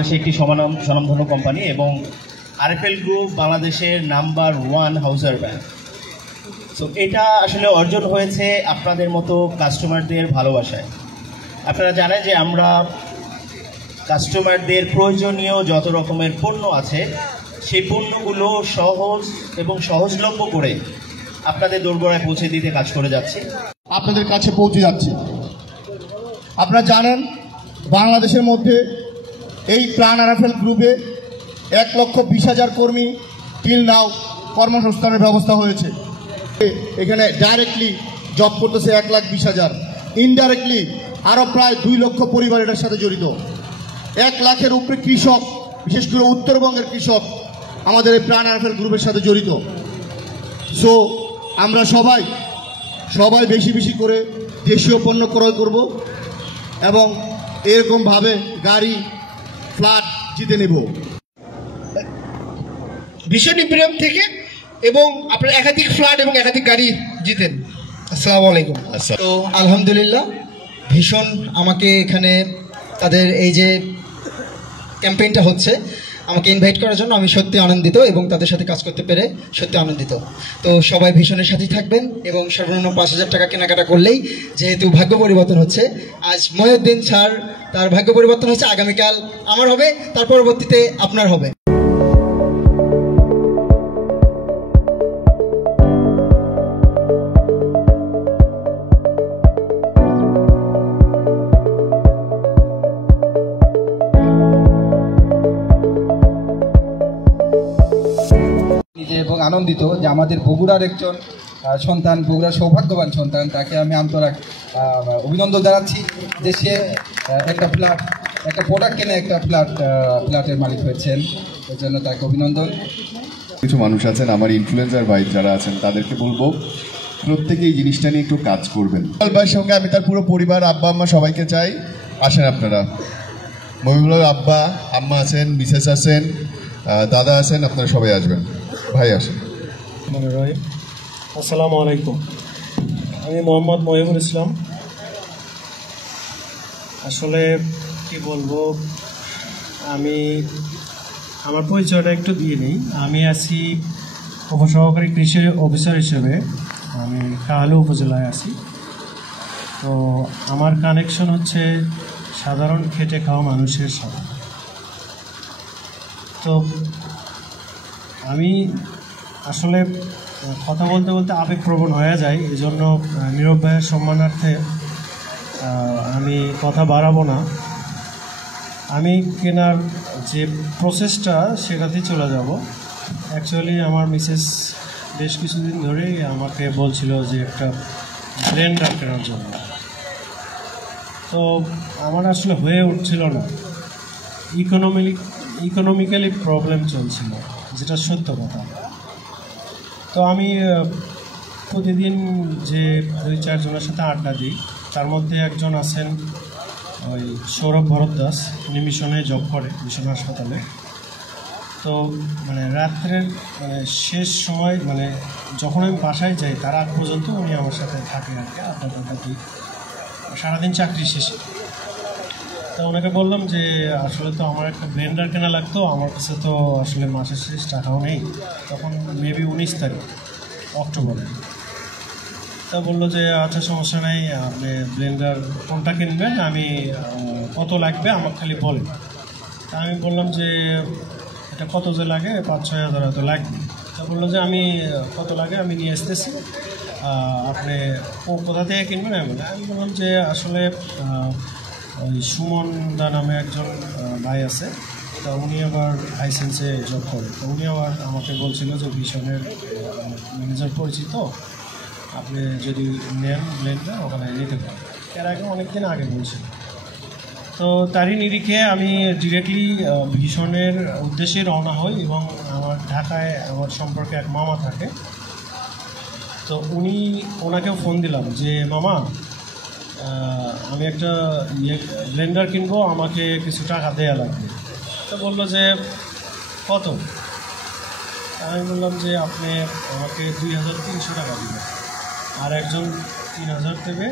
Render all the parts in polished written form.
বাংলাদেশে একটি স্বনামধন্য কোম্পানি এবং আরএফএল গ্রুপ বাংলাদেশের নাম্বার 1 হাউজার ব্যাংক। সো এটা আসলে অর্জন হয়েছে আপনাদের মতো কাস্টমারদের ভালোবাসায়। আপনারা জানেন যে আমরা কাস্টমারদের প্রয়োজনীয় যত রকমের পণ্য আছে সেই পণ্যগুলো সহজ এবং সহজলভ্য করে আপনাদের দোরগোড়ায় পৌঁছে দিতে কাজ করে যাচ্ছি, আপনাদের কাছে পৌঁছে যাচ্ছি। আপনারা জানেন বাংলাদেশের মধ্যে এই প্রাণ আরএফএল গ্রুপে 1,20,000 কর্মী টিল নাও কর্মসংস্থানের ব্যবস্থা হয়েছে। এখানে ডাইরেক্টলি জব করতেছে 1,20,000, ইনডাইরেক্টলি আরও প্রায় 2 লক্ষ পরিবার এটার সাথে জড়িত। 1 লাখের উপরে কৃষক, বিশেষ করে উত্তরবঙ্গের কৃষক আমাদের এই প্রাণ আরএফএল গ্রুপের সাথে জড়িত। সো আমরা সবাই বেশি বেশি করে দেশীয় পণ্য ক্রয় করব এবং এরকমভাবে গাড়ি ফ্ল্যাট জিতে নেব। ভীষণ প্রেম থেকে এবং আপনার একাধিক ফ্ল্যাট এবং একাধিক গাড়ি জিতেন। আসসালামু আলাইকুম। তো আলহামদুলিল্লাহ, ভীষণ আমাকে এখানে তাদের এই যে ক্যাম্পেইনটা হচ্ছে আমাকে ইনভাইট করার জন্য আমি সত্যি আনন্দিত এবং তাদের সাথে কাজ করতে পেরে সত্যি আনন্দিত। তো সবাই ভীষণের সাথেই থাকবেন এবং সর্বনিম্ন 5,000 টাকা কেনাকাটা করলেই যেহেতু ভাগ্য পরিবর্তন হচ্ছে, আজ মহিউদ্দিন স্যার তার ভাগ্য পরিবর্তন হচ্ছে, আগামীকাল আমার হবে, তার পরবর্তীতে আপনার হবে। এবং আনন্দিত যে আমাদের বগুড়ার একজন সন্তান, বগুড়ার সৌভাগ্যবান সন্তান, তাকে আমি আন্তরিক অভিনন্দন জানাচ্ছি যে সে একটা প্রোডাক্ট কিনে একটা ফ্ল্যাটের মালিক হয়েছেন। এর জন্য তাকে অভিনন্দন। কিছু মানুষ আছেন আমার ইনফ্লুয়েন্সার ভাই যারা আছেন, তাদেরকে বলবো প্রত্যেকে এই জিনিসটা নিয়ে একটু কাজ করবেন। ভাইয়ের সঙ্গে আমি তার পুরো পরিবার, আব্বা আম্মা সবাইকে চাই আসেন আপনারা। মহিউল আব্বা আম্মা আছেন, মিসেস আছেন, দাদা আছেন, আপনারা সবাই আসবেন। ভাই আসেন। আসসালামু আলাইকুম, আমি মোহাম্মদ মহিবুল ইসলাম। আসলে কি বলবো, আমি আমার পরিচয়টা একটু দিয়ে নিই। আমি আছি উপসহকারী কৃষি অফিসার হিসেবে, আমি কাহালু উপজেলায় আছি। তো আমার কানেকশন হচ্ছে সাধারণ খেটে খাওয়া মানুষের সাথে। তো আমি আসলে কথা বলতে বলতে আবেগপ্রবণ হয়ে যায়, এই জন্য নীরব ভাইয়ের সম্মানার্থে আমি কথা বাড়াবো না। আমি কেনার যে প্রসেসটা সেটাতেই চলে যাব। অ্যাকচুয়ালি আমার মিসেস বেশ কিছুদিন ধরেই আমাকে বলছিল যে একটা ব্লেন্ডার কেনার জন্য। তো আমার আসলে হয়ে উঠছিল না, ইকোনমিক্যালি প্রবলেম চলছিল, যেটা সত্য কথা। তো আমি প্রতিদিন যে 2-4 জনের সাথে আড্ডা দিই, তার মধ্যে একজন আছেন ওই সৌরভ ভরদ্দাস, উনি মিশনে জব করে, মিশন হাসপাতালে। তো মানে রাত্রের শেষ সময়, যখন আমি বাসায় যাই তার আগ পর্যন্ত উনি আমার সাথে থাকে আর কি, আড্ডা দিই সারাদিন চাকরি শেষে। তো ওনাকে বললাম যে আসলে তো আমার একটা ব্লেন্ডার কেনা লাগতো, আমার কাছে তো আসলে মাসের শেষ টাকাও নেই। তখন মেবি 19 তারিখ অক্টোবরে। তা বললো যে আচ্ছা সমস্যা নাই, আপনি ব্লেন্ডার কোনটা কিনবেন, আমি কত লাগবে আমাকে খালি বলেন। তা আমি বললাম যে এটা কত যে লাগে, 5-6 হাজার হয়তো লাগবে। তা বললো যে আমি কত লাগে আমি নিয়ে আসতেছি, আপনি কোথা থেকে কিনবেন। আমি বললাম যে আসলে ওই সুমন দা নামে একজন ভাই আছে, তা উনি আবার হাইসেন্সে জব করে। তো উনি আবার আমাকে বলছিল যে ভীষণের ম্যানেজার পরিচিত, আপনি যদি নেন ব্লেন্ডার ওখানে নিতে পারেন। এর আগে অনেকদিন আগে বলছিল। তো তারই নিরিখে আমি ডিরেক্টলি ভীষণের উদ্দেশ্যে রওনা হই এবং আমার ঢাকায় আমার সম্পর্কে এক মামা থাকে। তো ওনাকেও ফোন দিলাম যে মামা আমি একটা ব্লেন্ডার কিনবো, আমাকে কিছু টাকা দেওয়া লাগবে। তো বললো যে কত। আমি বললাম যে আপনি আমাকে 2,300 টাকা দিবেন, আর একজন 3,000 দেবে।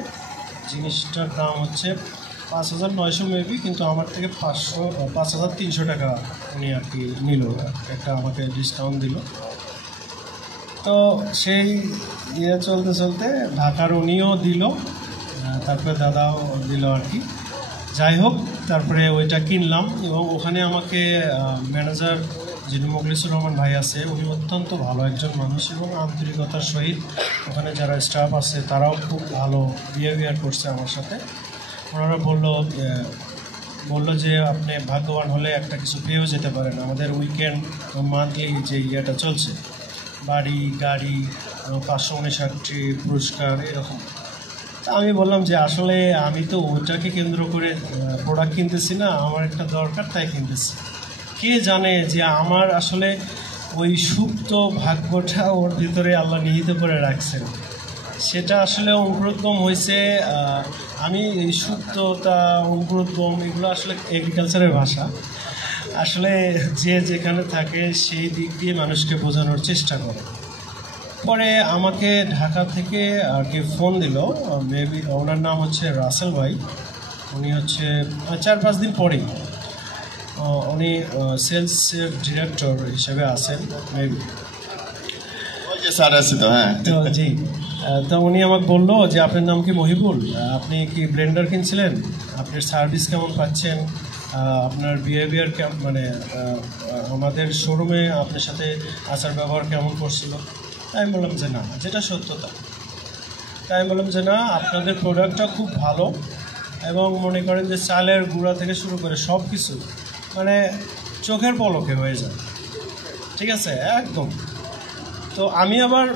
জিনিসটার দাম হচ্ছে 5,900 মেবি, কিন্তু আমার থেকে 5,300 টাকা উনি আর কি নিল, একটা আমাকে ডিসকাউন্ট দিল। তো সেই চলতে চলতে ঢাকার উনিও দিল, তারপরে দাদাও দিল আর কি। যাই হোক, তারপরে ওইটা কিনলাম এবং ওখানে আমাকে ম্যানেজার যিনি মোখলেসুর রহমান ভাই আছে, উনি অত্যন্ত ভালো একজন মানুষ এবং আন্তরিকতার সহিত ওখানে যারা স্টাফ আছে তারাও খুব ভালো বিহেভিয়ার করছে আমার সাথে। ওনারা বললো যে আপনি ভাগ্যবান হলে একটা কিছু পেয়েও যেতে পারেন, আমাদের উইকেন্ড মান্থলি যে ইয়েটা চলছে, বাড়ি গাড়ি 559টি পুরস্কার এরকম। তা আমি বললাম যে আসলে আমি তো ওটাকে কেন্দ্র করে প্রোডাক্ট কিনতেছি না, আমার একটা দরকার তাই কিনতেছি। কে জানে যে আমার আসলে ওই সুপ্ত ভাগ্যটা ওর ভিতরে আল্লাহ নিহিত করে রাখছেন, সেটা আসলে অঙ্কুরোদ্গম হয়েছে। আমি এই সুপ্ততা অঙ্কুরোদ্গম এগুলো আসলে এগ্রিকালচারের ভাষা, আসলে যে যেখানে থাকে সেই দিক দিয়ে মানুষকে বোঝানোর চেষ্টা করে। পরে আমাকে ঢাকা থেকে আর কি ফোন দিল, মেবি ওনার নাম হচ্ছে রাসেল ভাই, উনি হচ্ছে 4-5 দিন পরেই উনি সেলসের ডিরেক্টর হিসেবে আছেন মেবি। স্যার আছে তো, হ্যাঁ তো জি, তো উনি আমাকে বললো যে আপনার নাম কি মহিবুল, আপনি কি ব্লেন্ডার কিনছিলেন, আপনার সার্ভিস কেমন পাচ্ছেন, আপনার বিহেভিয়ার মানে আমাদের শোরুমে আপনার সাথে আচার ব্যবহার কেমন করছিল। তাই আমি বললাম যে না, যেটা সত্যতা। তাই আমি বললাম যে না, আপনাদের প্রোডাক্টটা খুব ভালো এবং মনে করেন যে চালের গুঁড়া থেকে শুরু করে সব কিছু মানে চোখের পলকে হয়ে যায়, ঠিক আছে একদম। তো আমি আবার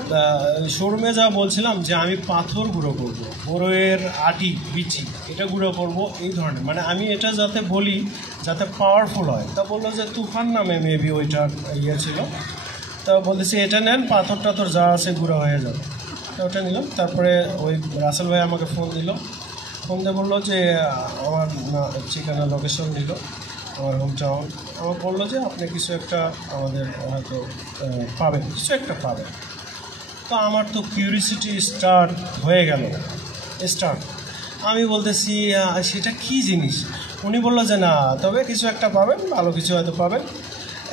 শোরুমে যা বলছিলাম যে আমি পাথর গুঁড়ো করবো, বড়ইয়ের আটি বিচি এটা গুঁড়ো করবো, এই ধরনের মানে আমি এটা যাতে বলি যাতে পাওয়ারফুল হয়। তা বললো যে তুফান নামে মেবি ওইটার ইয়ে ছিল। তা বলতেছি এটা নেন, পাথর টাথর যা আছে গুঁড়ো হয়ে যাবে। তো ওটা নিলাম। তারপরে ওই রাসেল ভাই আমাকে ফোন দিল, ফোন দিয়ে বললো যে আমার ঠিকানা লোকেশন নিল, আমার হোম টাউন। আমার বললো যে আপনি কিছু একটা আমাদের হয়তো পাবেন, কিছু একটা পাবেন। তো আমার তো কিউরিসিটি স্টার্ট হয়ে গেল। আমি বলতেছি সেটা কী জিনিস। উনি বললো যে না, তবে কিছু একটা পাবেন, ভালো কিছু হয়তো পাবেন।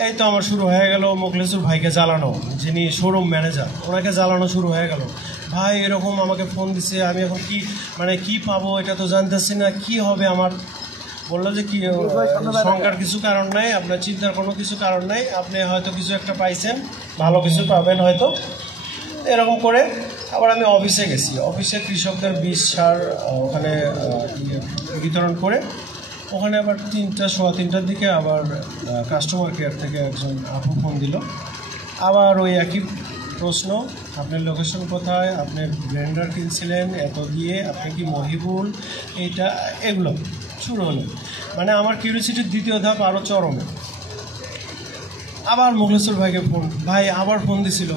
এই তো আমার শুরু হয়ে গেল মোখলেসুর ভাইকে জ্বালানো, যিনি শোরুম ম্যানেজার, ওনাকে জ্বালানো শুরু হয়ে গেল। ভাই এরকম আমাকে ফোন দিছে, আমি এখন কি পাবো এটা তো জানতেছি না, কি হবে আমার। বললো যে কি শঙ্কার কিছু কারণ নাই, আপনার চিন্তার কোনো কিছু কারণ নাই, আপনি হয়তো কিছু একটা পাইছেন, ভালো কিছু পাবেন হয়তো, এরকম করে। আবার আমি অফিসে গেছি, অফিসে কৃষকদের বীজ সার ওখানে বিতরণ করে ওখানে আবার 3টার দিকে আবার কাস্টমার কেয়ার থেকে একজন আপু ফোন দিল, আবার ওই একই প্রশ্ন, আপনার লোকেশন কোথায়, আপনি ব্লেন্ডার কিনছিলেন এত দিয়ে, আপনি কি মহিবুল, এইটা এগুলো শুরু হলো। মানে আমার কিউরিসিটির দ্বিতীয় ধাপ আরও চরমে। আবার মোখলেসুর ভাইকে ভাই আবার ফোন দিছিল,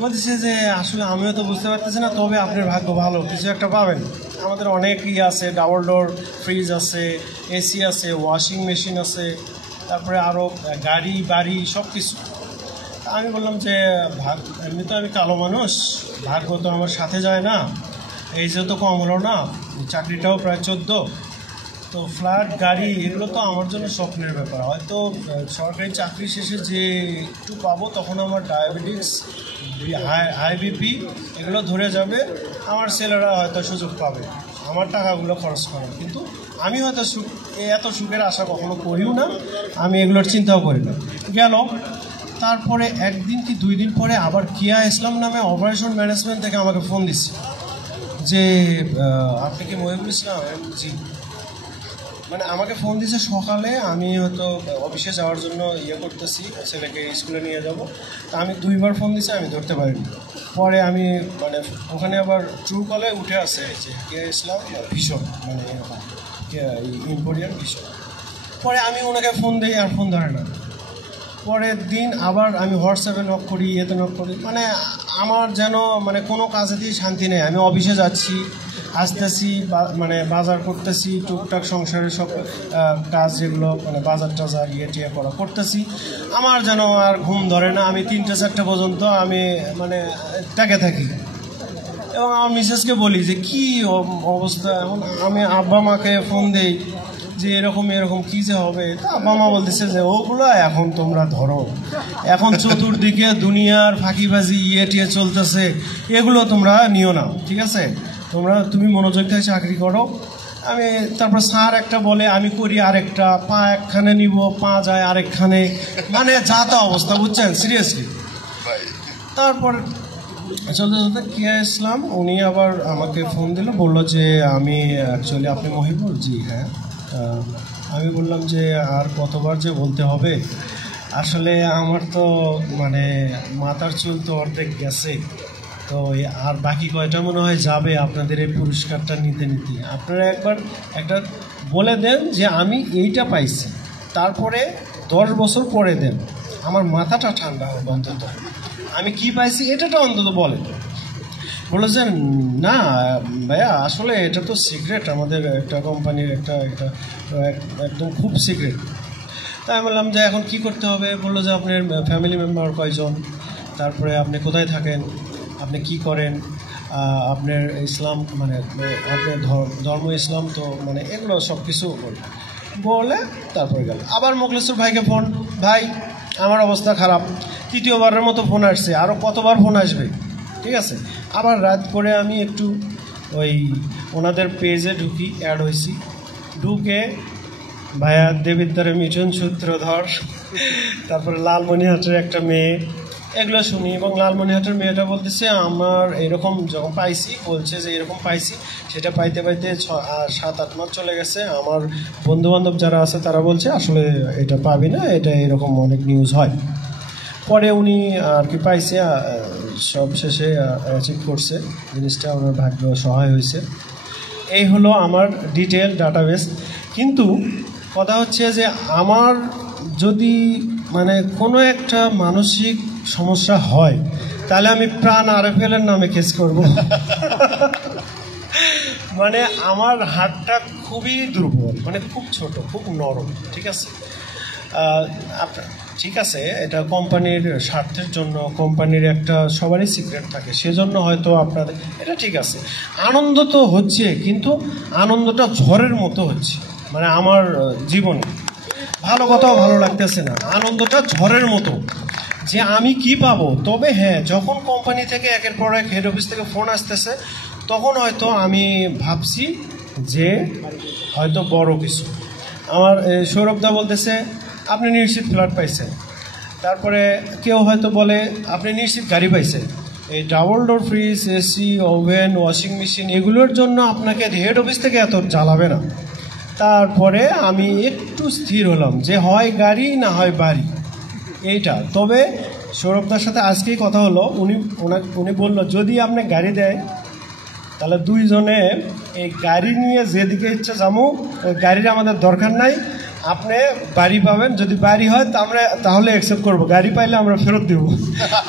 বলতেছে যে আসলে আমিও তো বুঝতে পারতেছি না, তবে আপনার ভাগ্য ভালো, কিছু একটা পাবেন। আমাদের অনেক আছে, ডাবল ডোর ফ্রিজ আছে, এসি আছে, ওয়াশিং মেশিন আছে, তারপরে আরও গাড়ি বাড়ি সব কিছু। আমি বললাম যে এমনি তো আমি কালো মানুষ, ভাগ্য তো আমার সাথে যায় না, এই যে তো কম হলো না, চাকরিটাও প্রায় 14, তো ফ্ল্যাট গাড়ি এগুলো তো আমার জন্য স্বপ্নের ব্যাপার। হয়তো সরকারি চাকরি শেষে যে একটু পাবো তখন আমার ডায়াবেটিস, হাই বিপি এগুলো ধরে যাবে, আমার ছেলেরা হয়তো সুযোগ পাবে আমার টাকাগুলো খরচ করার। কিন্তু আমি হয়তো এত সুখের আশা কখনো করিও না, আমি এগুলোর চিন্তাও করি না। গেল তারপরে 1 দিন কি 2 দিন পরে আবার কিয়া ইসলাম নামে অপারেশন ম্যানেজমেন্ট থেকে আমাকে ফোন দিচ্ছে যে আপনি কি মহিবুল ইসলাম? জি। মানে আমাকে ফোন দিয়েছে সকালে, আমি হয়তো অফিসে যাওয়ার জন্য করতেছি, ছেলেকে স্কুলে নিয়ে যাব। তা আমি 2বার ফোন দিয়েছি, আমি ধরতে পারিনি। পরে আমি মানে ওখানে আবার ট্রু কলে উঠে আসে যে কিয়া ইসলাম ভীষণ, মানে ইম্পোরিয়াম ভীষণ। পরে আমি ওনাকে ফোন দিই, আর ফোন ধরে না। পরের দিন আবার আমি হোয়াটসঅ্যাপে নক করি, এতে নক করি, মানে আমার যেন মানে কোনো কাজেতেই শান্তি নেই। আমি অফিসে যাচ্ছি, আসতেছি, মানে বাজার করতেছি, টুকটাক সংসারের সব কাজ যেগুলো মানে বাজার টাজার টিয়ে করতেছি, আমার যেন আর ঘুম ধরে না। আমি 3-4 পর্যন্ত আমি মানে তাকে থাকি, এবং আমার মিসেসকে বলি যে কি অবস্থা, এখন আমি আব্বা মাকে ফোন দেই যে এরকম এরকম কী যে হবে। তা আব্বা মা বলতেছে যে ওগুলো এখন তোমরা ধরো, এখন চতুর্দিকে দুনিয়ার ফাঁকিবাজি টিয়ে চলতেছে, এগুলো তোমরা নিও না, ঠিক আছে, তুমি মনোযোগ দিয়ে চাকরি করো। আমি তারপর স্যার একটা বলে, আমি করি আরেকটা, পা একখানে নিব, পা যায় আরেকখানে, মানে যা তা অবস্থা, বুঝছেন, সিরিয়াসলি। তারপর চলতে চলতে কিয়া ইসলাম উনি আবার আমাকে ফোন দিল, বললো যে আমি অ্যাকচুয়ালি আপনি মহিবুল? জি হ্যাঁ। আমি বললাম যে আর কতবার যে বলতে হবে, আসলে আমার তো মানে মাথার চুল তো অর্ধেক গেছে, তো আর বাকি কয়টা মনে হয় যাবে আপনাদের এই পুরস্কারটা নিতে নিতে। আপনারা একবার একটা বলে দেন যে আমি এইটা পাইছি, তারপরে 10 বছর পরে দেন, আমার মাথাটা ঠান্ডা হবে, অন্তত আমি কি পাইছি এটাটা অন্তত বলেন। বলে যে না ভাইয়া, আসলে এটা তো সিক্রেট, আমাদের একটা কোম্পানির একটা একদম খুব সিক্রেট। তাই আমি বললাম যে এখন কি করতে হবে? বললো যে আপনার ফ্যামিলি মেম্বার কয়জন, তারপরে আপনি কোথায় থাকেন, আপনি কি করেন, আপনার ইসলাম মানে আপনার ধর্ম ইসলাম, তো মানে এগুলো সব কিছু বলে তারপরে গেল। আবার মোখলেসুর ভাইকে ফোন, ভাই আমার অবস্থা খারাপ, তৃতীয়বারের মতো ফোন আসছে, আরও কতবার ফোন আসবে, ঠিক আছে। আবার রাত করে আমি একটু ওই ওনাদের পেজে ঢুকি, অ্যাড হয়েছি, ঢুকে ভাইয়া দেবিদ্বারে মিঠুন সূত্রধর, তারপরে লালমনিহাটের একটা মেয়ে, এগুলো শুনি। এবং লালমনিহাটের মেয়েটা বলতেছে আমার এরকম যখন পাইছি, বলছে যে এরকম পাইছি, সেটা পাইতে পাইতে 7-8 মাস চলে গেছে। আমার বন্ধুবান্ধব যারা আছে তারা বলছে আসলে এটা পাবি না, এটা এরকম অনেক নিউজ হয়। পরে উনি আর কি পাইছে, সব শেষে অ্যাচিভ করছে জিনিসটা, ওনার ভাগ্য সহায় হয়েছে। এই হলো আমার ডিটেল ডাটাবেস। কিন্তু কথা হচ্ছে যে আমার যদি মানে কোনো একটা মানসিক সমস্যা হয়, তাহলে আমি প্রাণ আরএফএলের নামে কেস করব। মানে আমার হাতটা খুবই দুর্বল, মানে খুব ছোট, খুব নরম, ঠিক আছে। ঠিক আছে, এটা কোম্পানির স্বার্থের জন্য, কোম্পানির একটা সবারই সিক্রেট থাকে, সেজন্য হয়তো আপনাদের এটা ঠিক আছে। আনন্দ তো হচ্ছে, কিন্তু আনন্দটা ঝড়ের মতো হচ্ছে, মানে আমার জীবনে ভালো কথাও ভালো লাগতেছে না, আনন্দটা ঝড়ের মতো যে আমি কি পাবো। তবে হ্যাঁ, যখন কোম্পানি থেকে একের পর এক হেড অফিস থেকে ফোন আসতেছে, তখন হয়তো আমি ভাবছি যে হয়তো বড় কিছু। আমার সৌরভদা বলতেছে আপনি নিশ্চিত ফ্ল্যাট পাইছেন, তারপরে কেউ হয়তো বলে আপনি নিশ্চিত গাড়ি পাইছেন। এই double door fridge, AC, oven, washing machine, এগুলোর জন্য আপনাকে হেড অফিস থেকে এত জ্বালাবে না। তারপরে আমি একটু স্থির হলাম যে হয় গাড়ি না হয় বাড়ি, এইটা। তবে সৌরভদার সাথে আজকেই কথা হলো, উনি বললো যদি আপনি গাড়ি দেয় তাহলে দুইজনে এই গাড়ি নিয়ে যেদিকে ইচ্ছা যাবো, ওই গাড়ির আমাদের দরকার নাই, আপনি বাড়ি পাবেন, যদি বাড়ি হয় তাহলে অ্যাকসেপ্ট করবো, গাড়ি পাইলে আমরা ফেরত দেব।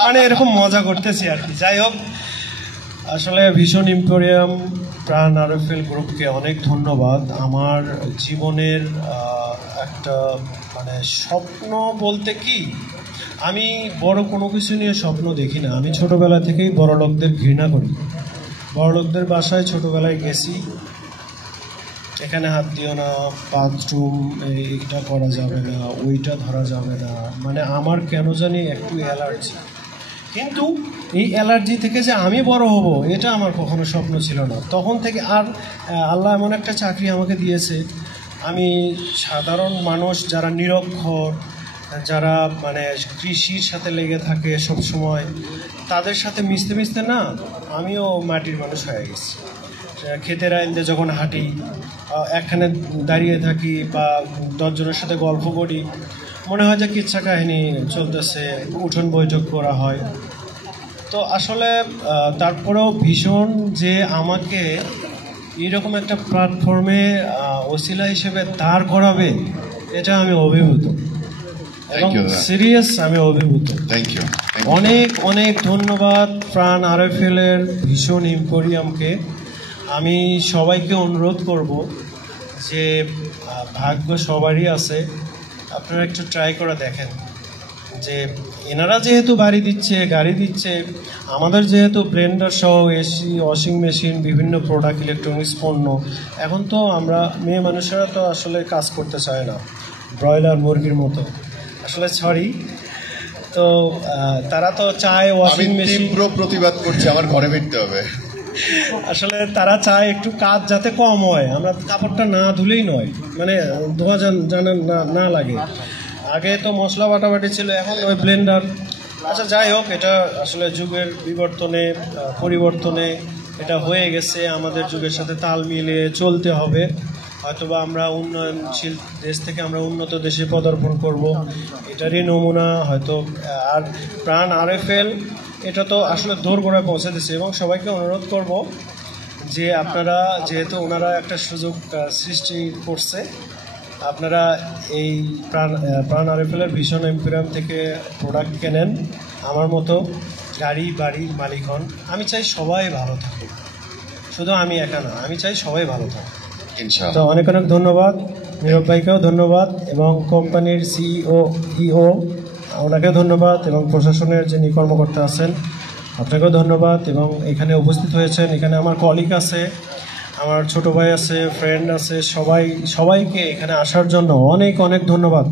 মানে এরকম মজা করতেছি আর কি। যাই হোক, আসলে ভিশন এম্পোরিয়াম প্রাণ আরএফএল গ্রুপকে অনেক ধন্যবাদ। আমার জীবনের একটা মানে স্বপ্ন বলতে কি, আমি বড় কোনো কিছু নিয়ে স্বপ্ন দেখি না। আমি ছোটোবেলা থেকেই বড় লোকদের ঘৃণা করি। বড় লোকদের বাসায় ছোটোবেলায় গেছি, এখানে হাত দিও না, বাথরুম এইটা করা যাবে না, ওইটা ধরা যাবে না, মানে আমার কেন জানি একটু অ্যালার্জি। কিন্তু এই অ্যালার্জি থেকে যে আমি বড় হব, এটা আমার কখনো স্বপ্ন ছিল না তখন থেকে। আর আল্লাহ এমন একটা চাকরি আমাকে দিয়েছে, আমি সাধারণ মানুষ যারা নিরক্ষর, যারা মানে কৃষির সাথে লেগে থাকে সব সময়, তাদের সাথে মিশতে মিশতে না আমিও মাটির মানুষ হয়ে গেছি। ক্ষেতের আইনতে যখন হাঁটি, একখানে দাঁড়িয়ে থাকি বা 10 জনের সাথে গল্প করি, মনে হয় যে কিচ্ছা কাহিনী চলতেছে, উঠোন বৈঠক করা হয়। তো আসলে তারপরেও ভীষণ যে আমাকে এরকম একটা প্ল্যাটফর্মে ওসিলা হিসেবে দাঁড় করাবে, এটা আমি অভিভূত, এবং সিরিয়াস আমি অভিভূত। Thank you. অনেক অনেক ধন্যবাদ প্রাণ আরএফএলের ভিশন এম্পোরিয়ামকে। আমি সবাইকে অনুরোধ করব যে ভাগ্য সবারই আছে, আপনারা একটু ট্রাই করে দেখেন। যে এনারা যেহেতু বাড়ি দিচ্ছে, গাড়ি দিচ্ছে, আমাদের যেহেতু ব্লেন্ডার সহ এসি, ওয়াশিং মেশিন, বিভিন্ন প্রোডাক্ট, ইলেকট্রনিক্স পণ্য, এখন তো আমরা মেয়ে মানুষেরা তো আসলে কাজ করতে চায় না ব্রয়লার মুরগির মতো, আসলে সরি। তো তারা তো চায় আমি ওয়াশিং মেশিন, তীব্র প্রতিবাদ করছি, আমার ঘরে ফিরতে হবে। আসলে তারা চায় একটু কাজ যাতে কম হয়, আমরা কাপড়টা না ধুলেই নয়, মানে ধোয়া জানা না লাগে। আগে তো মশলা বাটাবাটি ছিল, এখন ওই ব্লেন্ডার। আচ্ছা যাই হোক, এটা আসলে যুগের পরিবর্তনে এটা হয়ে গেছে, আমাদের যুগের সাথে তাল মিলিয়ে চলতে হবে। হয়তোবা আমরা উন্নয়নশীল দেশ থেকে আমরা উন্নত দেশে পদার্পণ করব, এটারই নমুনা হয়তো। আর প্রাণ আরএফএল এটা তো আসলে দোরগোড়ায় পৌঁছে দিচ্ছে, এবং সবাইকে অনুরোধ করব যে আপনারা, যেহেতু ওনারা একটা সুযোগ সৃষ্টি করছে, আপনারা এই প্রাণ আরএফএলের ভীষণ এম্পিরিয়াম থেকে প্রোডাক্ট কেনেন। আমার মতো গাড়ি বাড়ির মালিক হন। আমি চাই সবাই ভালো থাকুক, শুধু আমি একা না, আমি চাই সবাই ভালো থাকুক। তো অনেক অনেক ধন্যবাদ, নীরব ভাইকেও ধন্যবাদ, এবং কোম্পানির সিইও ওনাকেও ধন্যবাদ, এবং প্রশাসনের যিনি কর্মকর্তা আছেন আপনাকেও ধন্যবাদ, এবং এখানে উপস্থিত হয়েছেন। এখানে আমার কলিগ আছে, আমার ছোট ভাই আছে, ফ্রেন্ড আছে, সবাইকে এখানে আসার জন্য অনেক অনেক ধন্যবাদ।